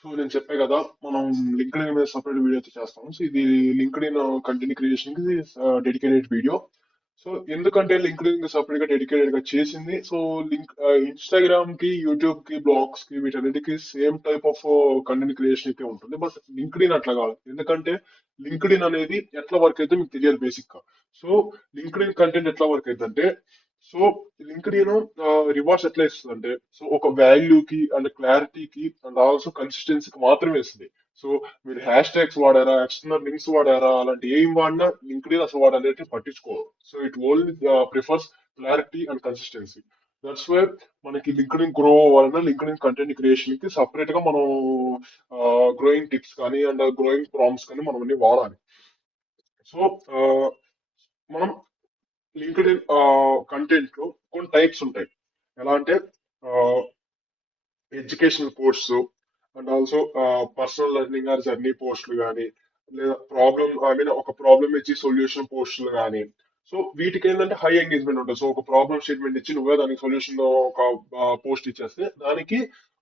So నేను చెప్పే కదా మనం లింక్డ్ఇన్ మీద సపరేట్ వీడియో అయితే చేస్తాము. సో ఇది లింక్డ్ఇన్ కంటెంట్ క్రియేషన్ కి డెడికేటెడ్ వీడియో. సో ఎందుకంటే లింక్డ్ఇన్ కి సపరేట్ గా డెడికేటెడ్ గా చేసింది. సో ఇన్స్టాగ్రామ్ కి, యూట్యూబ్ కి, బ్లాగ్స్ కి వీటన్నిటికి same type of content creation అయితే ఉంటుంది. బట్ లింక్డ్ఇన్ అట్లా కాదు. ఎందుకంటే లింక్డ్ఇన్ అనేది ఎట్లా వర్క్ అయితే మీకు తెలియాలి బేసిక్ గా. సో లింక్డ్ఇన్ కంటెంట్ ఎట్లా వర్క్ అయితే సో లింక్డ్ఇన్ రివార్డ్స్ ఎట్లా ఇస్తుంది అంటే, సో ఒక వాల్యూకి అండ్ క్లారిటీకి అండ్ ఆల్సో కన్సిస్టెన్సీకి మాత్రమే ఇస్తుంది. సో మీరు హ్యాష్ ట్యాగ్స్ వాడారా, ఎక్స్టర్నల్ లింక్స్ వాడారా, అలాంటి ఏం వాడినా లింక్డ్ఇన్ అసలు వాడనేది పట్టించుకోరు. So it only prefers clarity and consistency. That's why మనకి లింక్డ్ఇన్ గ్రో అవ్వాలన్నా లింక్డ్ఇన్ కంటెంట్ క్రియేషన్ కి సపరేట్ గా మనం గ్రోయింగ్ టిప్స్ కానీ అండ్ గ్రోయింగ్ ప్రాంప్ట్స్ కానీ మనం అన్ని వాడాలి. సో మనం లింక్డ్ఇన్ కంటెంట్ లో కొన్ని టైప్స్ ఉంటాయి. ఎలా అంటే educational posts and also personal learning our journey పోస్టులు కానీ, లేదా ప్రాబ్లమ్ ఐ మీన్ ఒక ప్రాబ్లమ్ ఇచ్చి సొల్యూషన్ పోస్టులు కానీ. సో వీటికి ఏంటంటే హై ఎంగేజ్మెంట్ ఉంటుంది. సో ఒక ప్రాబ్లమ్ స్టేట్మెంట్ ఇచ్చి నువ్వే దానికి సొల్యూషన్ ఒక పోస్ట్ ఇచ్చేస్తే దానికి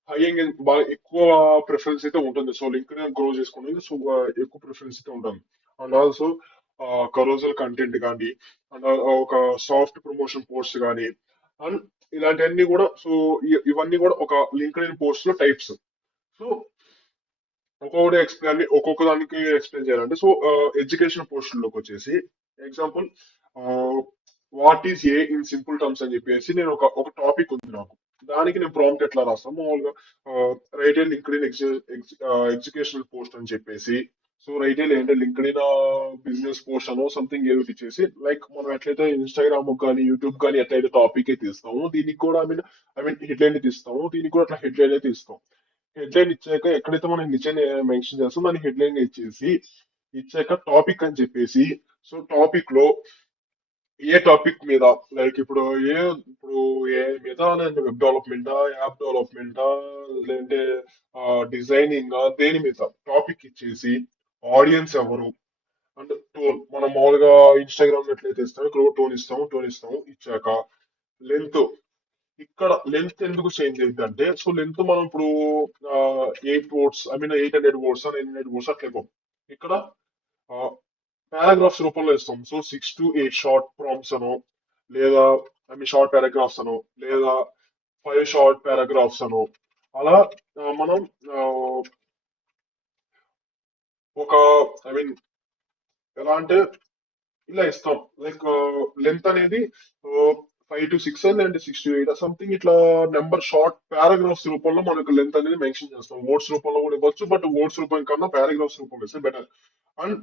హై ఎంగేజ్ బాగా ఎక్కువ ప్రిఫరెన్స్ అయితే ఉంటుంది. సో లింక్డ్ఇన్ గ్రో చేసుకునేది సో ఎక్కువ ప్రిఫరెన్స్ అయితే ఉంటుంది. అండ్ ఆల్సో కరోజల్ కంటెంట్ కానీ అండ్ ఒక సాఫ్ట్ ప్రమోషన్ పోస్ట్ కానీ అండ్ ఇలాంటివన్నీ కూడా. సో ఇవన్నీ కూడా ఒక లింక్డ్ఇన్ పోస్ట్ లో టైప్స్. సో ఒక్కొక్కటి ఎక్స్ప్లెయిన్ ఒక్కొక్క దానికి ఎక్స్ప్లెయిన్ చేయాలంటే, సో ఎడ్యుకేషన్ పోస్టుల్లోకి వచ్చేసి example what is a in simple terms అని చెప్పేసి నేను ఒక టాపిక్ ఉంది నాకు. దానికి నేను ప్రాంప్ట్ ఎట్లా రాస్తాను మామూలుగా, రైట్ ఏ లింక్డ్ఇన్ ఎడ్యుకేషనల్ పోస్ట్ అని చెప్పేసి. సో రైట్ ఏ అంటే లింక్డ్ఇన్ బిజినెస్ పోస్ట్ అనో సంథింగ్ ఏదో ఇచ్చేసి, లైక్ మనం ఎట్లయితే ఇన్స్టాగ్రామ్ కానీ యూట్యూబ్ కానీ ఎట్లయితే టాపిక్ అయితే ఇస్తామో దీనికి కూడా ఐ మీన్ హెడ్లైన్ అయితే ఇస్తాము, దీనికి కూడా అట్లా హెడ్లైన్ అయితే ఇస్తాం. హెడ్లైన్ ఇచ్చాక ఎక్కడైతే మనం నిజం మెన్షన్ చేస్తాం దాన్ని హెడ్లైన్ ఇచ్చేసి, ఇచ్చాక టాపిక్ అని చెప్పేసి. సో టాపిక్ లో ఏ టాపిక్ మీద, లైక్ ఇప్పుడు ఏ మీద, లేదంటే వెబ్ డెవలప్మెంటా, యాప్ డెవలప్మెంటా, లేదంటే డిజైనింగ్, దేని మీద టాపిక్ ఇచ్చేసి, ఆడియన్స్ ఎవరు అంటే టోన్ మనం మామూలుగా ఇన్స్టాగ్రామ్ ఎట్లయితే ఇస్తామో ఇక్కడ టోన్ ఇస్తాము ఇచ్చాక లెంత్. ఇక్కడ లెంత్ ఎందుకు చేంజ్ అయింది అంటే, సో లెంత్ మనం ఇప్పుడు 8 words I mean 800 words 900 words అట్లా ఇవ్వం. ఇక్కడ పారాగ్రాఫ్స్ రూపంలో ఇస్తాం. సో 6 to 8 షార్ట్ ప్రాంప్ట్స్ అనో, లేదా ఐ మీన్ షార్ట్ పారాగ్రాఫ్స్ అనో, లేదా 5 షార్ట్ పారాగ్రాఫ్స్ అనో, అలా మనం ఆ, ఒక ఐ మీన్ ఎలా అంటే ఇలా ఇస్తాం. లైక్ లెంత్ అనేది 5 to 6 లేదంటే 6 to 8 సంథింగ్ ఇట్లా నెంబర్ షార్ట్ పారాగ్రాఫ్స్ రూపంలో మనకు లెంత్ అనేది మెన్షన్ చేస్తాం. వర్డ్స్ రూపంలో కూడా ఇవ్వచ్చు, బట్ వర్డ్స్ రూపం కన్నా పారాగ్రాఫ్స్ రూపంలో ఇస్తే బెటర్. అండ్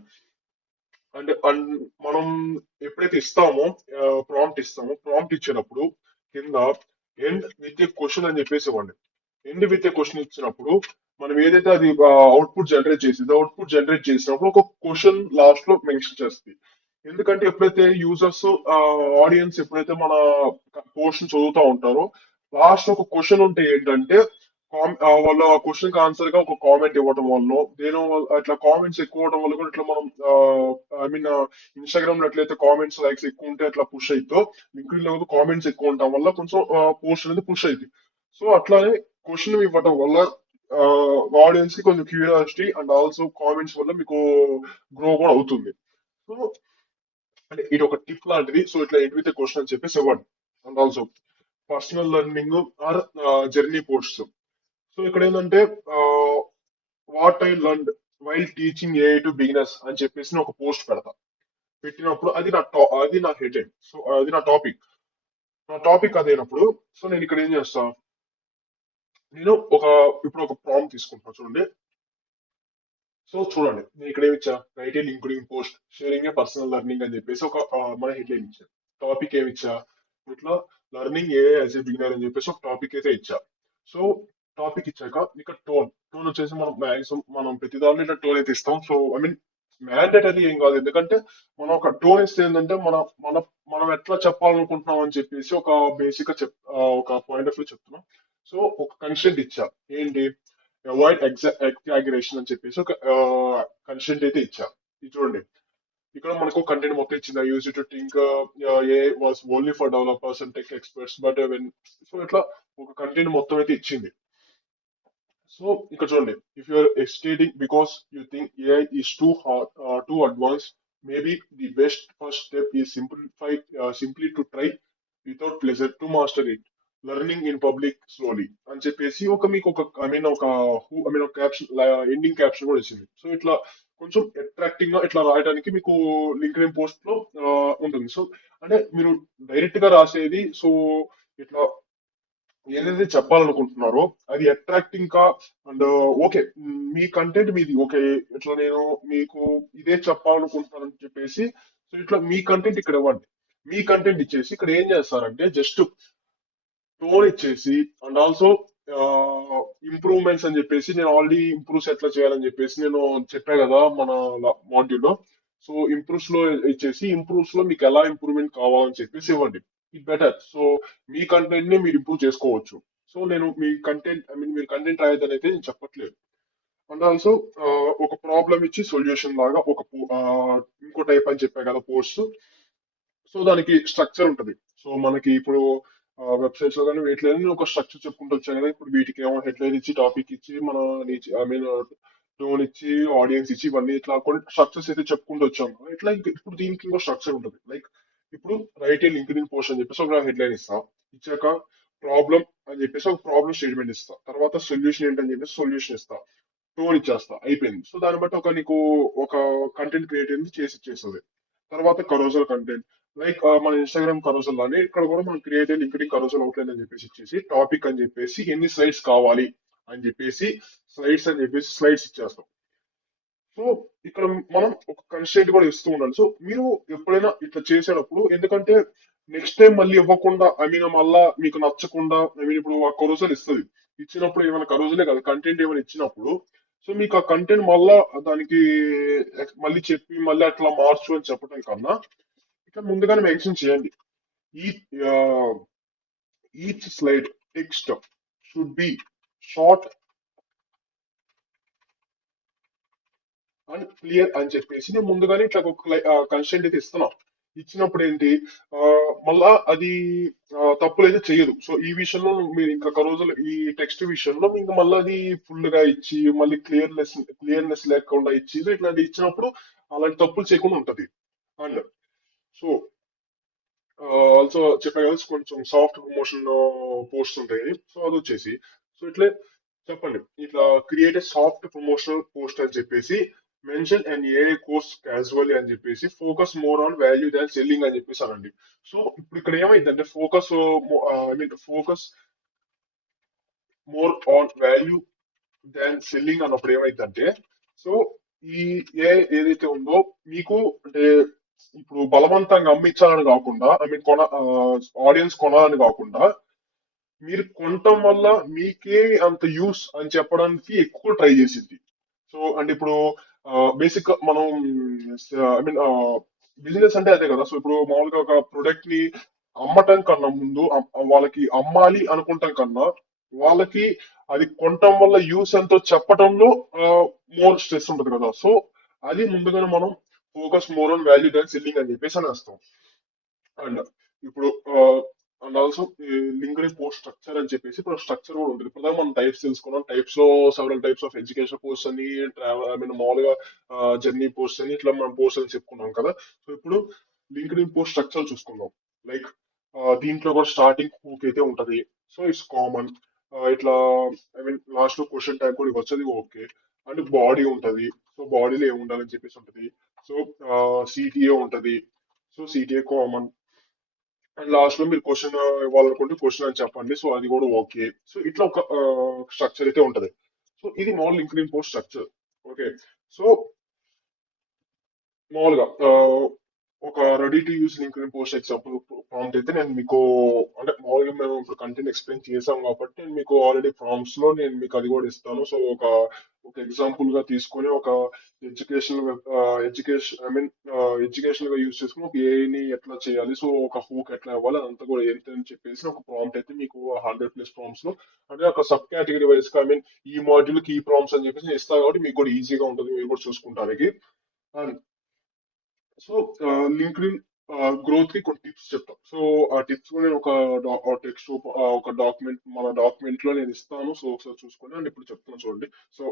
అండ్ మనం ఎప్పుడైతే ఇస్తామో ప్రాంప్ట్ ఇస్తామో, ప్రాంప్ట్ ఇచ్చినప్పుడు కింద ఎండ్ విత్ ఏ క్వశ్చన్ అని చెప్పేసి ఇవ్వండి. ఎండ్ విత్ ఏ క్వశ్చన్ ఇచ్చినప్పుడు మనం ఏదైతే అది అవుట్పుట్ జనరేట్ చేసినప్పుడు ఒక క్వశ్చన్ లాస్ట్ లో మెన్షన్ చేస్తుంది. ఎందుకంటే ఎప్పుడైతే యూజర్స్ ఆడియన్స్ ఎప్పుడైతే మన పోస్ట్ చదువుతా ఉంటారో లాస్ట్ ఒక క్వశ్చన్ ఉంటే ఏంటంటే, వాళ్ళ క్వశ్చన్ కి ఆన్సర్ గా ఒక కామెంట్ ఇవ్వడం వల్ల, అట్లా కామెంట్స్ ఎక్కువ అవడం వల్ల కూడా ఇట్లా మనం ఐ మీన్ ఇన్స్టాగ్రామ్ లో ఎట్లయితే కామెంట్స్ లైక్స్ ఎక్కువ ఉంటే అట్లా పుష్ అవుతుందో, లింక్డ్ఇన్ లో కామెంట్స్ ఎక్కువ ఉండటం వల్ల కొంచెం పోస్ట్ అనేది పుష్ అవుతుంది. సో అట్లానే క్వశ్చన్ ఇవ్వడం వల్ల ఆడియన్స్ కి కొంచెం క్యూరియాసిటీ అండ్ ఆల్సో కామెంట్స్ వల్ల మీకు గ్రో కూడా అవుతుంది. సో అంటే ఇది ఒక టిప్ లాంటిది. సో ఇట్లా ఎండ్ విత్ క్వశ్చన్ అని చెప్పేసి ఇవ్వండి. And also personal learning our journey posts. So ఇక్కడ ఏంటంటే what I learn while teaching AI to beginners అని చెప్పేసి నేను ఒక పోస్ట్ పెడతా. పెట్టినప్పుడు అది నా హెడ్. సో అది నా టాపిక్ అదేనప్పుడు. సో నేను ఇక్కడ ఏం చేస్తా, నేను ఇప్పుడు ఒక ప్రాంప్ట్ తీసుకుంటున్నా చూడండి. సో చూడండి నేను ఇక్కడ ఏమి ఇచ్చా, రైట్ ఏ లింక్డ్ఇన్ పోస్ట్ షేరింగ్ ఏ పర్సనల్ లెర్నింగ్ అని చెప్పేసి ఒక మన హెడ్లైన్ ఇచ్చా. టాపిక్ ఏమి ఇచ్చా, ఇట్లా learning A as a beginner అని చెప్పేసి ఒక టాపిక్ అయితే ఇచ్చా. సో టాపిక్ ఇచ్చాక ఇక్కడ టోన్ వచ్చేసి మనం మ్యాక్సిమం మనం ప్రతి దాంట్లో ఇట్లా టోన్ అయితే ఇస్తాం. సో ఐ మీన్ మ్యాండేటరీ ఏం కాదు, ఎందుకంటే మనం ఒక టోన్ ఇస్తే ఏంటంటే మన మనం ఎట్లా చెప్పాలనుకుంటున్నాం అని చెప్పేసి ఒక బేసిక్ గా ఒక పాయింట్ ఆఫ్ వ్యూ చెప్తున్నాం. సో ఒక కన్స్టెంట్ ఇచ్చా, ఏంటి అవాయిడ్ ఎగ్జాగరేషన్ అని చెప్పేసి ఒక కన్స్టెంట్ అయితే ఇచ్చా. ఇది చూడండి ఇక్కడ మనకు కంటెంట్ మొత్తం ఇచ్చింది. Use to think a was only for developers and tech experts but when. So ఇట్లా ఒక కంటెంట్ మొత్తం అయితే ఇచ్చింది. సో ఇక్కడ చూడండి, if you're hesitating because you think AI is too hard, too advance, maybe the best first step is simplify, simply to try without pleasure to master it, learning in public slowly అని చెప్పేసి ఒక మీకు ఒక ఒక caption, ending caption కూడా ఇచ్చింది. So ఇట్లా కొంచెం అట్రాక్టింగ్ గా ఇట్లా రాయడానికి మీకు లింక్డ్ఇన్ పోస్ట్ లో ఉంటుంది. సో అంటే మీరు డైరెక్ట్ గా రాసేది, సో ఇట్లా ఏదైతే చెప్పాలనుకుంటున్నారో అది అట్రాక్టింగ్ గా అండ్ ఓకే, మీ కంటెంట్ మీది ఓకే, ఇట్లా నేను మీకు ఇదే చెప్పాలనుకుంటున్నానని చెప్పేసి, సో ఇట్లా మీ కంటెంట్ ఇక్కడ ఇవ్వండి. మీ కంటెంట్ ఇచ్చేసి ఇక్కడ ఏం చేస్తారంటే జస్ట్ టోన్ ఇచ్చేసి అండ్ ఆల్సో ఇంప్రూవ్మెంట్స్ అని చెప్పేసి, నేను ఆల్రెడీ ఇంప్రూవ్స్ ఎట్లా చేయాలని చెప్పేసి నేను చెప్పా కదా మన మాడ్యూల్ లో. సో ఇంప్రూవ్స్ లో ఇచ్చేసి, ఇంప్రూవ్స్ లో మీకు ఎలా ఇంప్రూవ్మెంట్ కావాలని చెప్పేసి ఇవ్వండి. It better. So me content ని మీరు ఇంప్రూవ్ చేసుకోవచ్చు. సో నేను మీ కంటెంట్, మీరు కంటెంట్ రాయదని అయితే నేను చెప్పట్లేదు. అండ్ ఆల్సో ఒక ప్రాబ్లం ఇచ్చి సొల్యూషన్ లాగా ఇంకో టైప్ అని చెప్పా కదా పోస్ట్. సో దానికి స్ట్రక్చర్ ఉంటుంది. సో మనకి ఇప్పుడు వెబ్సైట్స్ లో కానీ వీటిలో ఒక స్ట్రక్చర్ చెప్పుకుంటూ వచ్చాను కదా. ఇప్పుడు వీటికి ఏమో హెడ్లైన్ ఇచ్చి, టాపిక్ ఇచ్చి, మన టోన్ ఇచ్చి, ఆడియన్స్ ఇచ్చి, ఇవన్నీ ఇట్లా కొన్ని స్ట్రక్చర్స్ అయితే చెప్పుకుంటూ వచ్చాము కదా. ఇట్లా ఇప్పుడు దీనికి ఇంకో స్ట్రక్చర్ ఉంటుంది. లైక్ ఇప్పుడు right A linked in post అని చెప్పేసి ఒక హెడ్లైన్ ఇస్తా. ఇచ్చాక ప్రాబ్లం అని చెప్పేసి ఒక ప్రాబ్లం స్టేట్మెంట్ ఇస్తా. తర్వాత సొల్యూషన్ ఏంటని చెప్పేసి సొల్యూషన్ ఇస్తా. టోన్ ఇచ్చేస్తా, అయిపోయింది. సో దాన్ని బట్టి ఒక నీకు ఒక కంటెంట్ క్రియేట్ అయింది చేసి ఇచ్చేస్తుంది. తర్వాత కరోజల్ కంటెంట్, లైక్ మన ఇన్స్టాగ్రామ్ కరోజల్ లానే ఇక్కడ కూడా మనం క్రియేట్ అయ్యి లింక్డ్ఇన్ కరోజల్ అవుట్లైన్ అని చెప్పేసి ఇచ్చేసి, టాపిక్ అని చెప్పేసి ఎన్ని స్లైడ్స్ కావాలి అని చెప్పేసి స్లైడ్స్ అని చెప్పేసి స్లైడ్స్ ఇచ్చేస్తాం. సో ఇక్కడ మనం ఒక కన్స్టెంట్ కూడా ఇస్తూ ఉండాలి. సో మీరు ఎప్పుడైనా ఇట్లా చేసేటప్పుడు, ఎందుకంటే నెక్స్ట్ టైం మళ్ళీ ఇవ్వకుండా, మళ్ళా మీకు నచ్చకుండా, ఇప్పుడు ఆ కరోజల్ ఇస్తుంది, ఇచ్చినప్పుడు ఏమైనా కరోజలే కదా కంటెంట్ ఏమైనా ఇచ్చినప్పుడు, సో మీకు ఆ కంటెంట్ మళ్ళా దానికి మళ్ళీ చెప్పి మళ్ళీ అట్లా మార్చు అని చెప్పడం కన్నా, ఇట్లా ముందుగానే మెన్షన్ చేయండి. ఈ each slide text should be short and clear అని చెప్పేసి నేను ముందుగానే ఇట్లా ఒక కన్స్టెంట్ అయితే ఇస్తున్నాం. ఇచ్చినప్పుడు ఏంటి, ఆ, మళ్ళా అది తప్పులైతే చేయదు. సో ఈ విషయంలో మీరు ఇంకా రోజులు ఈ టెక్స్ట్ విషయంలో ఇంకా మళ్ళీ అది ఫుల్ గా ఇచ్చి, మళ్ళీ క్లియర్నెస్ లేకుండా ఇచ్చి, సో ఇట్లాంటి ఇచ్చినప్పుడు అలాంటి తప్పులు చేయకుండా ఉంటది. అండ్ సో ఆల్సో చెప్పా కదా, కొంచెం సాఫ్ట్ ప్రమోషన్ పోస్ట్ ఉంటాయి. సో అది వచ్చేసి, సో ఇట్లే చెప్పండి, ఇట్లా create a soft promotional post అని చెప్పేసి, mention and A course casual అని చెప్పేసి, focus more on value than selling అని చెప్పేసి అనండి. సో ఇప్పుడు ఇక్కడ ఏమైందంటే focus more on value than selling అన్నప్పుడు ఏమైందంటే, సో ఈ ఏదైతే ఉందో మీకు అంటే ఇప్పుడు బలవంతంగా అమ్మించాలని కాకుండా, ఆడియన్స్ కొనాలని కాకుండా, మీరు కొనటం వల్ల మీకే అంత యూస్ అని చెప్పడానికి ఎక్కువ ట్రై చేసింది. సో అంటే ఇప్పుడు బేసిక్ మనం బిజినెస్ అంటే అదే కదా. సో ఇప్పుడు మామూలుగా ఒక ప్రొడక్ట్ ని అమ్మటం కన్నా ముందు, వాళ్ళకి అమ్మాలి అనుకుంటాం కన్నా, వాళ్ళకి అది కొనటం వల్ల యూస్ ఎంతో చెప్పటంలో మోర్ స్ట్రెస్ ఉంటుంది కదా. సో అది ముందుగానే మనం focus more on value than selling అని చెప్పేసి అనేస్తాం. అండ్ ఇప్పుడు and also LinkedIn post structure అని చెప్పేసి ఇప్పుడు స్ట్రక్చర్ కూడా ఉంటుంది. ఇప్పుడు మనం టైప్స్ తెలుసుకున్నాం. టైప్స్ లో several types of education post అని, ట్రావెల్, మామూలుగా జర్నీ పోస్ట్ అని, ఇట్లా మనం పోస్ట్ అని చెప్పుకున్నాం కదా. సో ఇప్పుడు లింక్డ్ఇన్ పోస్ట్ స్ట్రక్చర్ చూసుకుందాం. లైక్ దీంట్లో కూడా స్టార్టింగ్ హూక్ అయితే ఉంటది. So it's common. ఇట్లా లాస్ట్ లో క్వశ్చన్ ట్యాగ్ కూడా వచ్చేది ఓకే. అండ్ బాడీ ఉంటది. సో బాడీలో ఏముండాలని చెప్పేసి ఉంటది. సో సిటిఏ ఉంటది. So CTA common. And last లో మీరు క్వశ్చన్ ఇవ్వాలనుకుంటే క్వశ్చన్ అని చెప్పండి. సో అది కూడా ఓకే. సో ఇట్లా ఒక స్ట్రక్చర్ అయితే ఉంటది. సో ఇది మామూలు LinkedIn post structure. Okay. So మామూలుగా ఒక ready to use LinkedIn post example prompt అయితే నేను మీకు, అంటే మామూలుగా మేము ఇప్పుడు కంటెంట్ ఎక్స్ప్లెయిన్ చేసాం కాబట్టి నేను మీకు ఆల్రెడీ ప్రాంప్ట్స్ లో నేను మీకు అది కూడా ఇస్తాను. సో ఒక ఒక ఎగ్జాంపుల్ గా తీసుకొని ఒక ఎడ్యుకేషన్ ఎడ్యుకేషన్ గా యూస్ చేసుకుని ఒక ఏఐని ఎట్లా చేయాలి, సో ఒక హూక్ ఎట్లా ఇవ్వాలి, అదంతా కూడా ఏంటి అని చెప్పేసి ఒక ప్రాంప్ట్ అయితే మీకు 100+ ప్రాంప్ట్స్ లో, అంటే ఒక సబ్ కేటగిరీ వైస్ గా, ఈ మాడ్యూల్ కి ఈ ప్రాంప్ట్స్ అని చెప్పేసి నేను ఇస్తాను కాబట్టి మీకు కూడా ఈజీగా ఉంటుంది, మీరు కూడా చూసుకుంటానికి. సో లింక్డ్ఇన్ గ్రోత్ కి కొన్ని టిప్స్ చెప్తాం. సో ఆ టిప్స్ కూడా నేను టెక్స్ట్ ఒక డాక్యుమెంట్ మన డాక్యుమెంట్ లో నేను ఇస్తాను. సో ఒకసారి చూసుకోండి అండ్ ఇప్పుడు చెప్తాను చూడండి. సో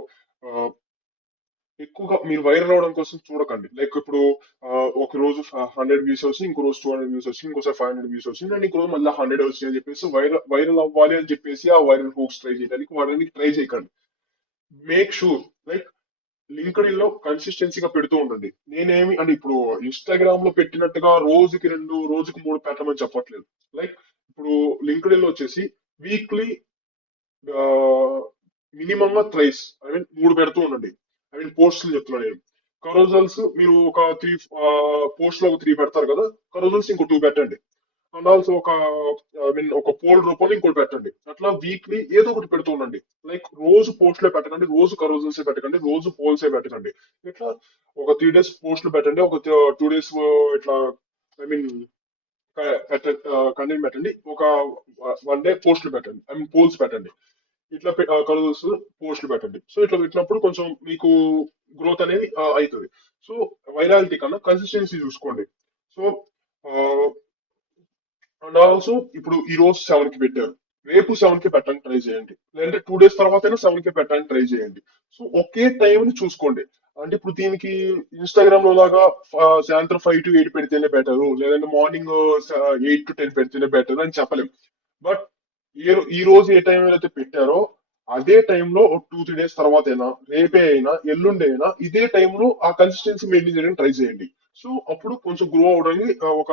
ఎక్కువగా మీరు వైరల్ అవడం కోసం చూడకండి. లైక్ ఇప్పుడు ఒక రోజు 100 వ్యూస్ వచ్చి, ఇంకో రోజు 200 వ్యూస్ వచ్చి, ఇంకోసారి 500 వ్యూస్ వచ్చి, అండ్ ఇంకో రోజు మళ్ళీ 100 వచ్చి అని చెప్పేసి వైరల్ అవ్వాలి అని చెప్పేసి ఆ వైరల్ హోక్స్ ట్రై చేయడానికి వాడడానికి ట్రై చేయకండి. మేక్ షూర్ లైక్ లింక్డ్ఇన్ లో కన్సిస్టెన్సీగా పెడుతూ ఉండండి. నేనేమి అంటే ఇప్పుడు ఇన్స్టాగ్రామ్ లో పెట్టినట్టుగా రోజుకి 2, రోజుకి 3 పెట్టమని చెప్పట్లేదు. లైక్ ఇప్పుడు లింక్డ్ఇన్ లో వచ్చేసి వీక్లీ మినిమమ్ గా థ్రైస్, ఐ మీన్ 3 పెడుతూ ఉండండి. ఐ మీన్ పోస్టులు చెప్తున్నాను నేను. కరోజల్స్ మీరు ఒక 3 పోస్ట్ లో ఒక 3 పెడతారు కదా, కరోజల్స్ ఇంకో 2 పెట్టండి. అండ్ ఆల్సో ఒక ఐ మీన్ ఒక పోల్ రూపంలో ఇంకోటి పెట్టండి. అట్లా వీక్లీ ఏదో ఒకటి పెడుతూ ఉండండి. లైక్ రోజు పోస్టులే పెట్టకండి, రోజు కరోజల్సే పెట్టకండి, రోజు పోల్సే పెట్టకండి. ఇట్లా ఒక 3 డేస్ పోస్టులు పెట్టండి, ఒక 2 డేస్ ఇట్లా ఐ మీన్ కంటెంట్ పెట్టండి, ఒక 1 డే పోస్టులు పెట్టండి, ఐ మీన్ పోల్స్ పెట్టండి. ఇట్లా కలర్స్ పోస్టులు పెట్టండి. సో ఇట్లా పెట్టినప్పుడు కొంచెం మీకు గ్రోత్ అనేది అవుతుంది. సో వైరాలిటీ కన్నా కన్సిస్టెన్సీ చూసుకోండి. సో అండ్ ఆల్సో ఇప్పుడు ఈ రోజు 7 కి పెట్టారు, రేపు 7 కి పెట్టడానికి ట్రై చేయండి. లేదంటే 2 డేస్ తర్వాత 7 కి పెట్టడానికి ట్రై చేయండి. సో ఒకే టైం ని చూసుకోండి. అంటే ఇప్పుడు దీనికి ఇన్స్టాగ్రామ్ లో లాగా సాయంత్రం 5 to 8 పెడితేనే బెటర్, లేదంటే మార్నింగ్ 8 to 10 పెడితేనే బెటర్ అని చెప్పలేం. బట్ ఈ రోజు ఏ టైం అయితే పెట్టారో అదే టైంలో ఒక 2, 3 డేస్ తర్వాత అయినా, రేపే అయినా, ఎల్లుండి అయినా ఇదే టైంలో ఆ కన్సిస్టెన్సీ మెయింటైన్ చేయడానికి ట్రై చేయండి. సో అప్పుడు కొంచెం గ్రో అవడానికి ఒక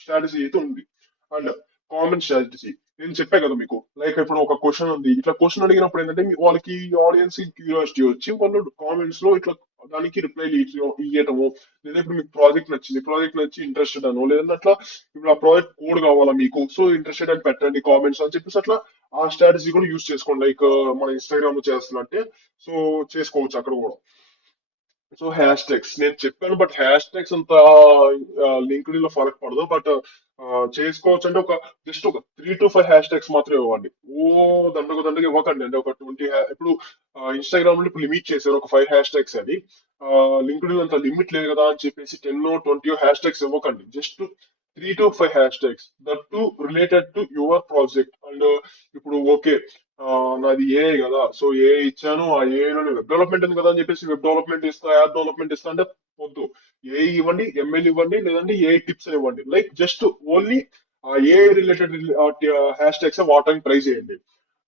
స్ట్రాటజీ అయితే ఉంది. అండ్ కామన్ స్ట్రాటజీ నేను చెప్పా కదా మీకు. లైక్ ఇప్పుడు ఒక క్వశ్చన్ ఉంది, ఇట్లా క్వశ్చన్ అడిగినప్పుడు ఏంటంటే వాళ్ళకి ఆడియన్స్ క్యూరియాసిటీ వచ్చి వాళ్ళు కామెంట్స్ లో ఇట్లా దానికి రిప్లై ఇవ్వటము, లేదా ఇప్పుడు మీకు ప్రాజెక్ట్ నచ్చింది, ప్రాజెక్ట్ నచ్చి ఇంట్రెస్టెడ్ అనో, లేదంటే అట్లా ఇప్పుడు ఆ ప్రాజెక్ట్ కోడ్ కావాలా మీకు, సో ఇంట్రెస్టెడ్ అని పెట్టండి కామెంట్స్ అని చెప్పేసి అట్లా ఆ స్ట్రాటజీ కూడా యూస్ చేసుకోండి. లైక్ మన ఇన్స్టాగ్రామ్ లో చేస్తున్నట్టే సో చేసుకోవచ్చు అక్కడ కూడా. సో హ్యాష్ ట్యాగ్స్ నేను చెప్పాను, బట్ హ్యాష్ ట్యాగ్స్ అంత లింక్డ్ఇన్ లో ఫరక్ పడదు. బట్ చేసుకోవచ్చు అంటే ఒక జస్ట్ ఒక 3 to 5 హ్యాష్ ట్యాగ్స్ మాత్రమే ఇవ్వండి. ఓ దండగా ఇవ్వకండి. అంటే ఒక 20 ఇప్పుడు ఇన్స్టాగ్రామ్ లో ఇప్పుడు లిమిట్ చేశారు ఒక 5 హ్యాష్ ట్యాగ్స్ అని. లింక్డ్ఇన్ అంత లిమిట్ లేదు కదా అని చెప్పేసి 10 or 20 హ్యాష్ ట్యాగ్స్ ఇవ్వకండి. Just 3 to 5 hash tags, that to related to your project. And ఇప్పుడు ఓకే నాది ఏఐ కదా, సో ఏఐ ఇచ్చాను, ఆ ఏఐ లో వెబ్ డెవలప్మెంట్ ఉంది కదా అని చెప్పేసి వెబ్ డెవలప్మెంట్ ఇస్తా, యాప్ డెవలప్మెంట్ ఇస్తా అంటే వద్దు. ఏఐ ఇవ్వండి, ఎంఎల్ ఇవ్వండి, లేదంటే ఏఐ టిప్స్ ఇవ్వండి. లైక్ జస్ట్ ఓన్లీ ఆ ఏఐ రిలేటెడ్ హ్యాష్ ట్యాగ్స్ వాడటానికి ట్రై చేయండి.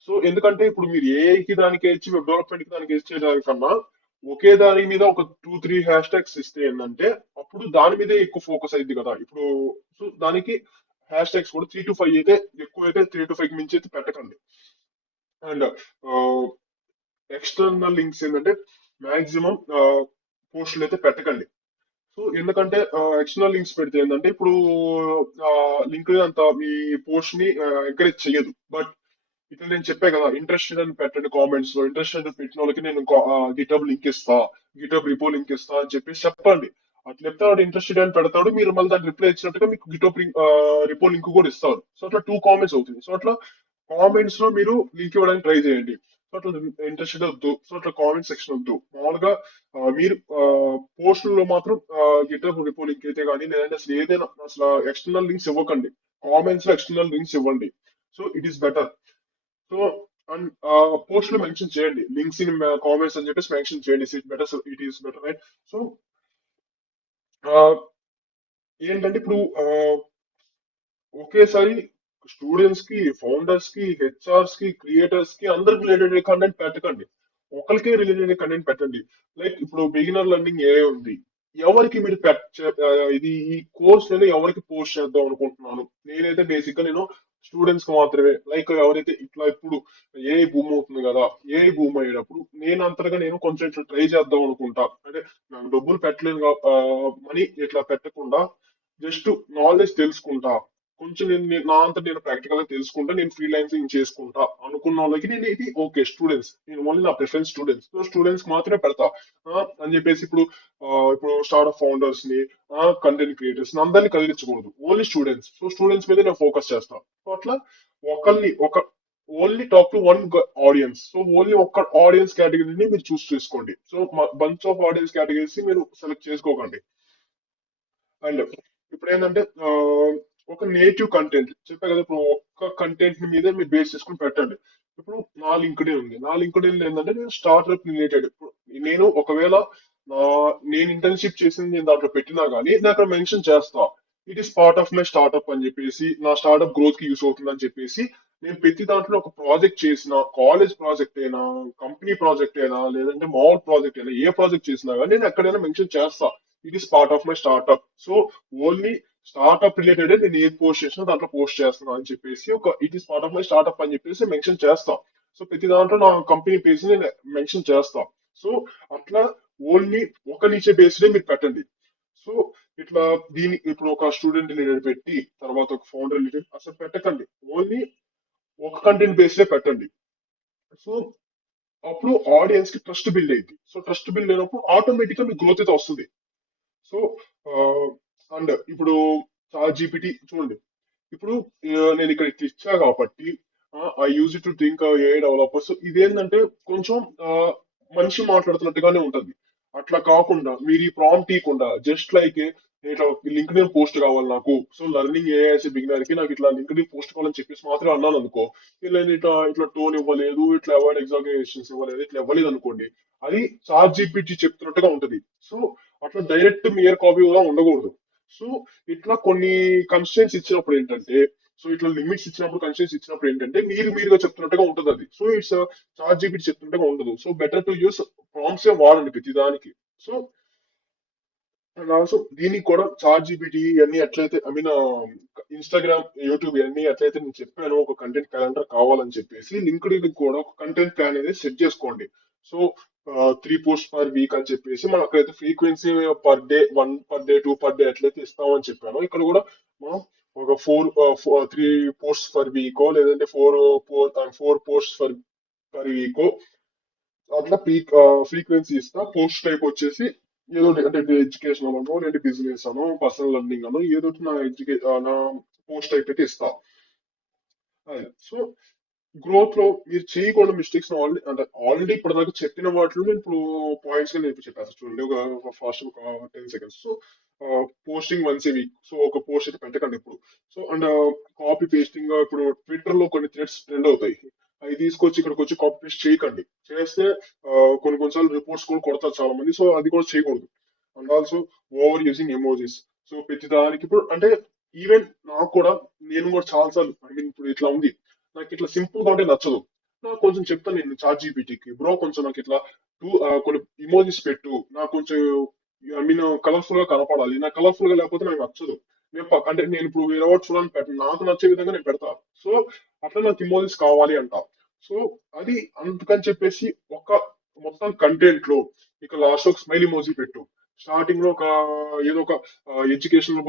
సో ఎందుకంటే ఇప్పుడు మీరు ఏఐకి దానికి ఇచ్చి వెబ్ డెవలప్మెంట్ కి దానికి ఇచ్చేదానికన్నా ఒకే దాని మీద ఒక 2, 3 హ్యాష్ ట్యాగ్స్ ఇస్తే ఏంటంటే అప్పుడు దాని మీదే ఎక్కువ ఫోకస్ అయింది కదా ఇప్పుడు. సో దానికి హ్యాష్ ట్యాగ్స్ కూడా 3 to 5 అయితే ఎక్కువ, అయితే 3 to 5 మించి అయితే పెట్టకండి. అండ్ ఎక్స్టర్నల్ లింక్స్ ఏంటంటే మాక్సిమం పోస్టులు అయితే పెట్టకండి. సో ఎందుకంటే ఎక్స్టర్నల్ లింక్స్ పెడితే ఏంటంటే ఇప్పుడు లింక్ అంత మీ పోస్ట్ ని ఎంకరేజ్ చేయదు. బట్ ఇక్కడ నేను చెప్పా కదా, ఇంట్రెస్టెడ్ అని పెట్టండి కామెంట్స్ లో. ఇంట్రెస్టెడ్ పెట్టిన వాళ్ళకి నేను గిటబ్ లింక్ ఇస్తా, గిటబ్ రిపో లింక్ ఇస్తా అని చెప్పేసి చెప్పండి. అట్లా చెప్తే వాడు ఇంట్రెస్టెడ్ అని పెడతాడు, మీరు మళ్ళీ దాన్ని రిప్లై ఇచ్చినట్టుగా మీకు గిటబ్ రిపో లింక్ కూడా ఇస్తారు. సో అట్లా 2 కామెంట్స్ అవుతుంది. సో అట్లా కామెంట్స్ లో మీరు లింక్ ఇవ్వడానికి ట్రై చేయండి. సో అట్లా ఇంట్రెస్టెడ్ వద్దు, సో అట్లా కామెంట్ సెక్షన్ వద్దు. మామూలుగా మీరు పోస్టుల్లో మాత్రం గిటబ్ రిపో లింక్ అయితే కానీ, లేదంటే అసలు ఏదైనా అసలు ఎక్స్టర్నల్ లింక్స్ ఇవ్వకండి. కామెంట్స్ లో ఎక్స్టర్నల్ లింక్స్ ఇవ్వండి. So it is better. So and post లో మెన్షన్ చేయండి లింక్స్ ఇన్ కామెంట్స్ అని చెప్పేసి మెన్షన్ చేయండి. It is better right. So ఏంటంటే ఇప్పుడు ఒకేసారి స్టూడెంట్స్ కి, ఫౌండర్స్ కి, హెచ్ఆర్స్ కి, క్రియేటర్స్ కి అందరికి రిలేటెడ్ కంటెంట్ పెట్టకండి. ఒకరికే రిలేటెడ్ కంటెంట్ పెట్టండి. లైక్ ఇప్పుడు బిగినర్ లెర్నింగ్ ఏ ఉంది, ఎవరికి మీరు ఇది ఈ కోర్స్ నేను ఎవరికి పోస్ట్ చేద్దాం అనుకుంటున్నాను. నేనైతే బేసిక్ గా నేను స్టూడెంట్స్ కి మాత్రమే. లైక్ ఎవరైతే ఇట్లా ఇప్పుడు ఏ భూమి అవుతుంది కదా, ఏ భూమి అయినప్పుడు నేను అంతగా నేను కొంచెం ఇట్లా ట్రై చేద్దాం అనుకుంటా. అంటే నాకు డబ్బులు పెట్టలేను మనీ ఇట్లా పెట్టకుండా జస్ట్ నాలెడ్జ్ తెలుసుకుంటా. కొంచెం నా అంతా నేను ప్రాక్టికల్ గా తెలుసుకుంటా, నేను ఫ్రీలాన్సింగ్ చేసుకుంటా అనుకున్న వాళ్ళకి నేను ఇది ఓకే. స్టూడెంట్స్ నేను ఓన్లీ నా ప్రిఫరెన్స్ స్టూడెంట్స్, సో స్టూడెంట్స్ మాత్రమే పెడతా. అని చెప్పేసి ఇప్పుడు స్టార్ట్అప్ ఫౌండర్స్ ని, కంటెంట్ క్రియేటర్స్ ని అందరినీ కదిలించకూడదు. Only students. సో స్టూడెంట్స్ మీద నేను ఫోకస్ చేస్తాను. సో అట్లా ఒకరిని ఒక only talk to one audience. So only ఒక్క ఆడియన్స్ కేటగిరీని మీరు చూస్ చేసుకోండి. So bunch of audience categories మీరు సెలెక్ట్ చేసుకోకండి. అండ్ ఇప్పుడు ఏంటంటే ఒక నేటివ్ కంటెంట్ చెప్పా కదా, ఇప్పుడు ఒక్క కంటెంట్ మీద మీరు బేస్ చేసుకుని పెట్టండి. ఇప్పుడు నా లింక్డ్ఇన్ ఉంది, నా లింక్డ్ఇన్ ఏంటంటే నేను స్టార్ట్అప్ రిలేటెడ్, నేను ఒకవేళ నేను ఇంటర్న్షిప్ చేసింది నేను దాంట్లో పెట్టినా గానీ నేను అక్కడ మెన్షన్ చేస్తా, it is part of my startup అని చెప్పేసి, నా స్టార్ట్అప్ గ్రోత్ కి యూస్ అవుతుంది అని చెప్పేసి. నేను ప్రతి దాంట్లో ఒక ప్రాజెక్ట్ చేసిన, కాలేజ్ ప్రాజెక్ట్ అయినా, కంపెనీ ప్రాజెక్ట్ అయినా, లేదంటే మామూలు ప్రాజెక్ట్ అయినా, ఏ ప్రాజెక్ట్ చేసినా కానీ నేను ఎక్కడైనా మెన్షన్ చేస్తా, it is part of my startup. So only startup related నేను ఏది పోస్ట్ చేసినా దాంట్లో పోస్ట్ చేస్తున్నా అని చెప్పేసి, ఒక it is part of my startup అని చెప్పేసి మెన్షన్ చేస్తా. సో ప్రతి దాంట్లో నా కంపెనీ పేజ్ నేను మెన్షన్ చేస్తా. సో అట్లా ఓన్లీ ఒక నిచే బేస్డే మీరు పెట్టండి. సో ఇట్లా దీని ఇప్పుడు ఒక స్టూడెంట్ రిలేటెడ్ పెట్టి తర్వాత ఒక ఫౌండర్ రిలేటెడ్ అసలు పెట్టకండి, ఓన్లీ ఒక కంటెంట్ బేస్డే పెట్టండి. సో అప్పుడు ఆడియన్స్ కి ట్రస్ట్ బిల్డ్ అయింది. సో ట్రస్ట్ బిల్డ్ అయినప్పుడు ఆటోమేటిక్ గా మీకు గ్రోత్ అయితే వస్తుంది. సో అండ్ ఇప్పుడు చాట్ జీపీటీ చూడండి, ఇప్పుడు నేను ఇక్కడ ఇట్లా ఇచ్చా కాబట్టి I use to think A developers, ఇదేంటంటే కొంచెం మనిషి మాట్లాడుతున్నట్టుగానే ఉంటది. అట్లా కాకుండా మీరు ఈ ప్రాంప్ట్ ఇవ్వకుండా జస్ట్ లైక్ ఇట్లా లింక్డ్ఇన్ పోస్ట్ కావాలి నాకు, సో లర్నింగ్ ఏఐఎస్ బిగినర్ కి నాకు ఇట్లా లింక్డ్ఇన్ పోస్ట్ కావాలని చెప్పేసి మాత్రం అన్నాను అనుకో, ఇలా నేను ఇట్లా ఇట్లా టోన్ ఇవ్వలేదు, ఇట్లా అవార్డ్ ఎగ్జామినేషన్స్ ఇవ్వలేదు, ఇట్లా ఇవ్వలేదు అనుకోండి, అది చాట్ జీపీటీ చెప్తున్నట్టుగా ఉంటది. సో అట్లా డైరెక్ట్ మియర్ కాపీ కూడా ఉండకూడదు. సో ఇట్లా కొన్ని కన్స్టెంట్స్ ఇచ్చినప్పుడు ఏంటంటే, సో ఇట్లా లిమిట్స్ ఇచ్చినప్పుడు, కన్స్టెంట్స్ ఇచ్చినప్పుడు ఏంటంటే మీరుగా చెప్తున్నట్టుగా ఉంటుంది అది. సో ఇట్స్ చాట్ జీపీటీ చెప్తున్నట్టుగా ఉండదు. So better to use prompts వాడండి ప్రతి దానికి. సో అండ్ ఆల్సో దీనికి కూడా చాట్ జీపీటీ ఇవన్నీ ఎట్లయితే ఐ మీన్ ఇన్స్టాగ్రామ్, యూట్యూబ్ ఇవన్నీ ఎట్లయితే నేను చెప్పాను ఒక కంటెంట్ క్యాలెండర్ కావాలని చెప్పేసి, లింక్డ్ఇన్ కూడా ఒక కంటెంట్ ప్లాన్ అనేది సెట్ చేసుకోండి. సో 3 పోస్ట్ పర్ వీక్ అని చెప్పేసి మనం అక్కడైతే frequency per day, 1 per day, 2 per day ఎట్లయితే ఇస్తామని చెప్పాను, ఇక్కడ కూడా మనం ఒక 3 పోస్ట్ పర్ వీక్ లేదంటే ఫోర్ పోస్ట్ పర్ వీక్ అట్లా పీక్ ఫ్రీక్వెన్సీ ఇస్తా. పోస్ట్ టైప్ వచ్చేసి ఏదో ఒకటి, అంటే ఎడ్యుకేషన్ అనో లేదా బిజినెస్ అనో పర్సనల్ లర్నింగ్ అనో ఏదో ఒకటి నా పోస్ట్ టైప్ అయితే ఇస్తా. సో గ్రోత్ లో మీరు చేయకూడని మిస్టేక్స్ ఆల్రెడీ, అంటే ఆల్రెడీ ఇప్పటిదాకా చెప్పిన వాటిలో నేను ఇప్పుడు పాయింట్స్ గా నేను ఇప్పుడు చెప్పేస్తా చూడండి, ఒక ఫాస్ట్ ఒక 10 సెకండ్స్. సో పోస్టింగ్ వన్స్ ఏ వీక్, సో ఒక పోస్ట్ అయితే పెట్టకండి ఇప్పుడు. సో అండ్ కాపీ పేస్టింగ్, ఇప్పుడు ట్విట్టర్ లో కొన్ని థ్రెడ్స్ ట్రెండ్ అవుతాయి, అవి తీసుకొచ్చి ఇక్కడికి వచ్చి కాపీ పేస్ట్ చేయకండి. చేస్తే కొన్నిసార్లు రిపోర్ట్స్ కూడా కొడతారు చాలా మంది, సో అది కూడా చేయకూడదు. And also over using emojis. So ప్రతి దానికి ఇప్పుడు అంటే ఈవెన్ నాకు కూడా, నేను కూడా చాలా సార్లు ఐ మీన్ ఇప్పుడు ఇట్లా ఉంది, నాకు ఇట్లా సింపుల్ గా ఉంటే నచ్చదు. నాకు కొంచెం చెప్తాను నేను చాట్ జీపీటీకి, బ్రో కొంచెం నాకు ఇట్లా కొన్ని ఇమోజీస్ పెట్టు, నాకు కొంచెం ఐ మీన్ కలర్ఫుల్ గా కనపడాలి, నాకు కలర్ఫుల్ గా లేకపోతే నాకు నచ్చదు. అంటే నేను ఇప్పుడు వేరే వాడు చూడాలని పెట్టను, నాకు నచ్చే విధంగా నేను పెడతా. సో అట్లా నాకు ఇమోజీస్ కావాలి అంట. సో అది అందుకని చెప్పేసి ఒక మొత్తం కంటెంట్ లో ఇక లాస్ట్ ఒక స్మైల్ ఇమోజీ పెట్టు, స్టార్టింగ్ లో ఒక ఏదో ఒక ఎడ్యుకేషన్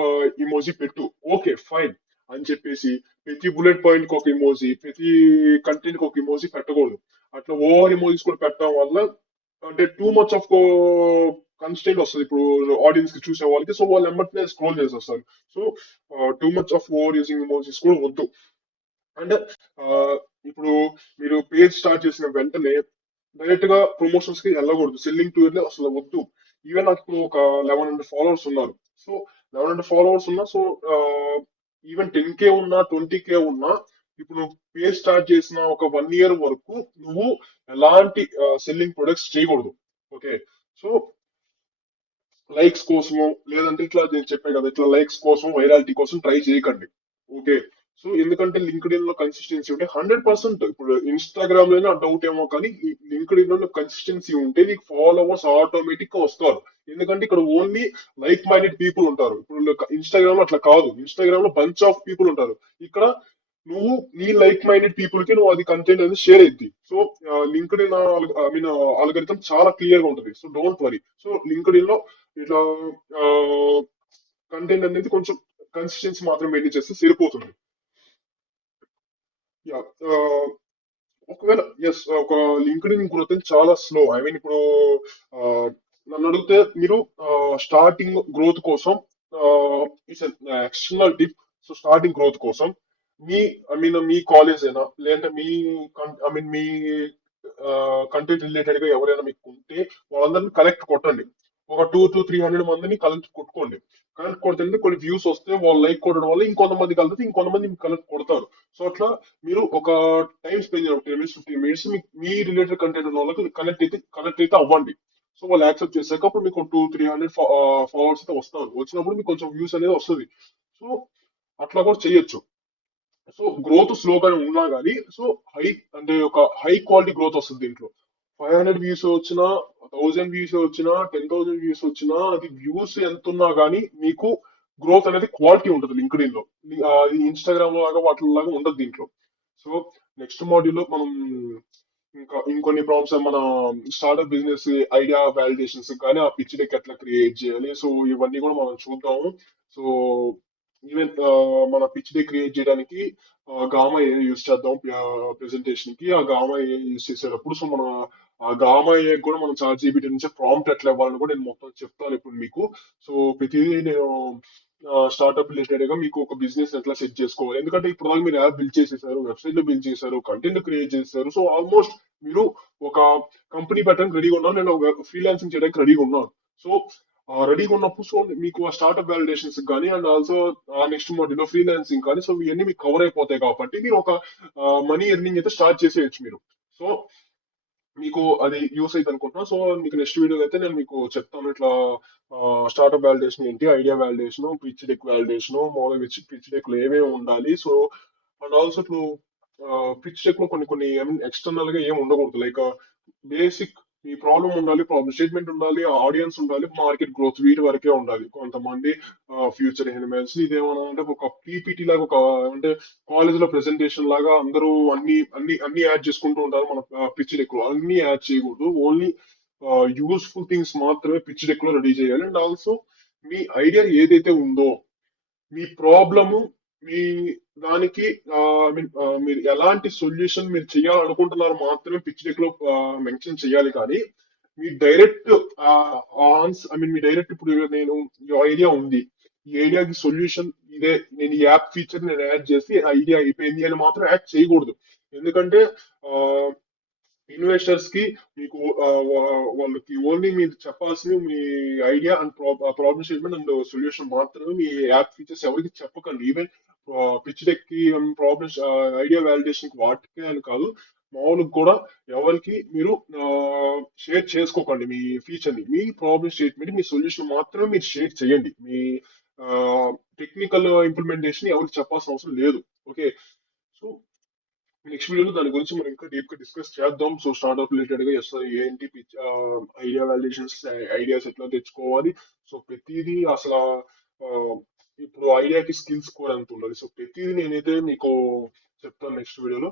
ఇమోజీ పెట్టు, ఓకే ఫైన్ అని చెప్పేసి ప్రతి బుల్లెట్ పాయింట్ కి ఒక ఇమోజీ, ప్రతి కంటెంట్ కి ఒక ఇమోజీ పెట్టకూడదు. అట్లా ఓవర్ ఇమోజీస్ కూడా పెట్టడం వల్ల అంటే టూ మచ్ ఆఫ్ కన్స్టెంట్ వస్తుంది ఇప్పుడు ఆడియన్స్ కి, చూసే వాళ్ళకి. సో వాళ్ళు ఎమ్మటినే స్క్రోల్ చేసేస్తారు. So too much of over using emojis కూడా వద్దు. అంటే ఇప్పుడు మీరు పేజ్ స్టార్ట్ చేసిన వెంటనే డైరెక్ట్ గా ప్రమోషన్స్ కి వెళ్ళకూడదు, సెల్లింగ్ టు అసలు వద్దు. ఈవెన్ నాకు ఇప్పుడు ఒక 1100 ఫాలోవర్స్ ఉన్నారు. సో 1100 ఫాలోవర్స్ ఉన్నా, సో ఈవెన్ 10K ఉన్నా, 20K ఉన్నా, ఇప్పుడు నువ్వు పేజ్ స్టార్ట్ చేసిన ఒక 1 ఇయర్ వరకు నువ్వు ఎలాంటి సెల్లింగ్ ప్రొడక్ట్స్ చేయకూడదు. ఓకే. సో లైక్స్ కోసమో లేదంటే ఇట్లా నేను చెప్పే కదా, ఇట్లా లైక్స్ కోసం వైరాలిటీ కోసం ట్రై చేయకండి. ఓకే. సో ఎందుకంటే లింక్డ్ఇన్ లో కన్సిస్టెన్సీ ఉంటే 100%, ఇప్పుడు ఇన్స్టాగ్రామ్ లోనే డౌట్ ఏమో కానీ లింక్డ్ఇన్ లో కన్సిస్టెన్సీ ఉంటే నీకు ఫాలోవర్స్ ఆటోమేటిక్ గా వస్తారు. ఎందుకంటే ఇక్కడ ఓన్లీ లైక్ మైండెడ్ పీపుల్ ఉంటారు. ఇప్పుడు ఇన్స్టాగ్రామ్ లో అట్లా కాదు, ఇన్స్టాగ్రామ్ లో బంచ్ ఆఫ్ పీపుల్ ఉంటారు. ఇక్కడ నువ్వు నీ లైక్ మైండెడ్ పీపుల్ కి నువ్వు అది కంటెంట్ అనేది షేర్ అయింది. So LinkedIn I mean algorithm చాలా క్లియర్ గా ఉంటుంది. So don't worry. So LinkedIn లో ఇట్లా కంటెంట్ అనేది కొంచెం కన్సిస్టెన్సీ మాత్రం మెయింటైన్ చేస్తే సరిపోతుంది. యా. ఒకవేళ ఎస్ ఒక లింక్డ్ఇన్ గ్రోత్ చాలా స్లో, ఐ మీన్ ఇప్పుడు ఆ, నన్ను అడిగితే మీరు స్టార్టింగ్ గ్రోత్ కోసం it's external tip. So starting growth కోసం మీ ఐ మీన్ మీ కాలేజ్ అయినా లేదంటే మీ ఐ మీన్ మీ కంటెంట్ రిలేటెడ్ గా ఎవరైనా మీకు ఉంటే వాళ్ళందరినీ కలెక్ట్ కొట్టండి. ఒక 200 to 300 మందిని కలెక్ట్ కొట్టుకోండి. కనెక్ట్ కొడితే కొన్ని వ్యూస్ వస్తే వాళ్ళు లైక్ కొట్టడం వల్ల ఇంకొంతమంది కలుగుతుంది, ఇంకొంతమంది మీకు కనెక్ట్ కొడతారు. సో అట్లా మీరు ఒక టైం స్పెండ్ చేయండి, 10 మినిట్స్ 15 మినిట్స్ మీ రిలేటెడ్ కంటెంట్ ఉన్న వాళ్ళకి కనెక్ట్ అయితే అవ్వండి. సో వాళ్ళు యాక్సెప్ట్ చేశాక అప్పుడు మీకు 200-300 ఫాలోవర్స్ అయితే వస్తారు. వచ్చినప్పుడు మీకు కొంచెం వ్యూస్ అనేది వస్తుంది. సో అట్లా కూడా చేయొచ్చు. సో గ్రోత్ స్లోగానే ఉన్నా కానీ సో హై అంటే ఒక హై క్వాలిటీ గ్రోత్ వస్తుంది దీంట్లో. 500 వ్యూస్ వచ్చినా, 1000 వ్యూస్ వచ్చినా, 10,000 వ్యూస్ వచ్చినా, అది వ్యూస్ ఎంత ఉన్నా కానీ మీకు గ్రోత్ అనేది క్వాలిటీ ఉంటుంది లింక్డ్ఇన్ లో. అది ఇన్స్టాగ్రామ్ లాగా వాటి లాగా ఉండదు దీంట్లో. సో నెక్స్ట్ మాడ్యూల్ లో మనం ఇంకా ఇంకొన్ని ప్రాబ్లమ్స్ మన స్టార్ట్అప్ బిజినెస్ ఐడియా వాలిడేషన్స్ కానీ ఆ పిచ్ డెక్ ఎట్లా క్రియేట్ చేయాలి, సో ఇవన్నీ కూడా మనం చూద్దాము. సో ఈవెన్ మన పిచ్ డే క్రియేట్ చేయడానికి గామా ఏ యూస్ చేద్దాం ప్రెజెంటేషన్ కి. ఆ గామా ఏ యూస్ చేసేటప్పుడు సో మన ఆ గామా ఏ కూడా మనం చాట్ జీపీటీ నుంచి ప్రాంప్ట్ ఎట్లా ఇవ్వాలని కూడా నేను మొత్తం చెప్తాను ఇప్పుడు మీకు. సో ప్రతిదీ నేను స్టార్ట్అప్ రిలేటెడ్ గా మీకు ఒక బిజినెస్ ఎట్లా సెట్ చేసుకోవాలి, ఎందుకంటే ఇప్పుడు దాకా మీరు యాప్ బిల్డ్ చేసేసారు, వెబ్సైట్ లో బిల్డ్ చేశారు, కంటెంట్ క్రియేట్ చేశారు. సో ఆల్మోస్ట్ మీరు ఒక కంపెనీ పెట్టడానికి రెడీగా ఉన్నారు, నేను ఫ్రీలాన్సింగ్ చేయడానికి రెడీగా ఉన్నాను. సో రెడీగా ఉన్నప్పుడు సో మీకు ఆ స్టార్ట్అప్ వాలిడేషన్స్ కానీ అండ్ ఆల్సో ఆ నెక్స్ట్ మోడల్ ఫ్రీలాన్సింగ్ కానీ సో ఇవన్నీ మీకు కవర్ అయిపోతాయి కాబట్టి మీరు ఒక మనీ ఎర్నింగ్ అయితే స్టార్ట్ చేసేయచ్చు మీరు. సో మీకు అది యూస్ అయితే అనుకుంటున్నా. సో మీకు నెక్స్ట్ వీడియోలో అయితే నేను మీకు చెప్తాను ఇట్లా స్టార్ట్అప్ వాలిడేషన్ ఏంటి, idea validation, pitch deck validation, మామూలుగా పిచ్ డెక్ లో ఏమేమి ఉండాలి. సో అండ్ ఆల్సో ఇప్పుడు పిచ్ డెక్ లో కొన్ని కొన్ని ఎక్స్టర్నల్ గా ఏం ఉండకూడదు. లైక్ బేసిక్ మీ ప్రాబ్లం ఉండాలి, ప్రాబ్లం స్టేట్మెంట్ ఉండాలి, ఆడియన్స్ ఉండాలి, మార్కెట్ గ్రోత్ వీటి వరకే ఉండాలి. కొంతమంది ఫ్యూచర్ ఎలిమెంట్స్ ఇదేమన్నా అంటే ఒక పీపీటీ లాగా ఒక అంటే కాలేజ్ లో ప్రెసెంటేషన్ లాగా అందరూ అన్ని యాడ్ చేసుకుంటూ ఉంటారు. మన పిచ్ డెక్ లో అన్ని యాడ్ చేయకూడదు, ఓన్లీ యూస్ఫుల్ థింగ్స్ మాత్రమే పిచ్ డెక్ లో రెడీ చేయాలి. అండ్ ఆల్సో మీ ఐడియా ఏదైతే ఉందో, మీ ప్రాబ్లము, మీ దానికి ఐ మీన్ మీరు ఎలాంటి సొల్యూషన్ మీరు చేయాలనుకుంటున్నారు మాత్రమే పిచ్ డెక్ లో మెన్షన్ చేయాలి. కానీ మీ డైరెక్ట్ ఐ మీన్ మీ డైరెక్ట్ ఇప్పుడు నేను ఈ ఐడియా ఉంది, ఈ ఐడియాకి సొల్యూషన్ ఇదే, నేను ఈ యాప్ ఫీచర్ నేను యాడ్ చేసి ఐడియా అయిపోయింది అని మాత్రం యాడ్ చేయకూడదు. ఎందుకంటే ఇన్వెస్టర్స్ కి మీకు వాళ్ళకి ఓన్లీ మీరు చెప్పాల్సింది మీ idea and problem statement and solution మాత్రమే. మీ యాప్ ఫీచర్స్ ఎవరికి చెప్పకండి. ఈవెన్ పిచ్ డెక్ కి ప్రాబ్లమ్స్ ఐడియా వాలిడేషన్ కి వాటికే అని కాదు, మామూలుగా కూడా ఎవరికి మీరు షేర్ చేసుకోకండి మీ ఫీచర్ ని. మీ ప్రాబ్లమ్ స్టేట్మెంట్ మీ సొల్యూషన్ మాత్రమే మీరు షేర్ చేయండి. మీ టెక్నికల్ ఇంప్లిమెంటేషన్ ఎవరికి చెప్పాల్సిన అవసరం లేదు. ఓకే. సో నెక్స్ట్ వీడియోలో దాని గురించి మనం ఇంకా డీప్ గా డిస్కస్ చేద్దాం. సో స్టార్ట్అప్ రిలేటెడ్ గా ఎస్ ఏంటి ఐడియా వాలిడేషన్స్, ఐడియాస్ ఎట్లా తెచ్చుకోవాలి, సో ప్రతిదీ అసలు ఆ, ఇప్పుడు ఐడియాకి స్కిల్స్ కూడా ఎంత ఉండాలి, సో ప్రతిదీ నేనైతే మీకు చెప్తాను నెక్స్ట్ వీడియోలో.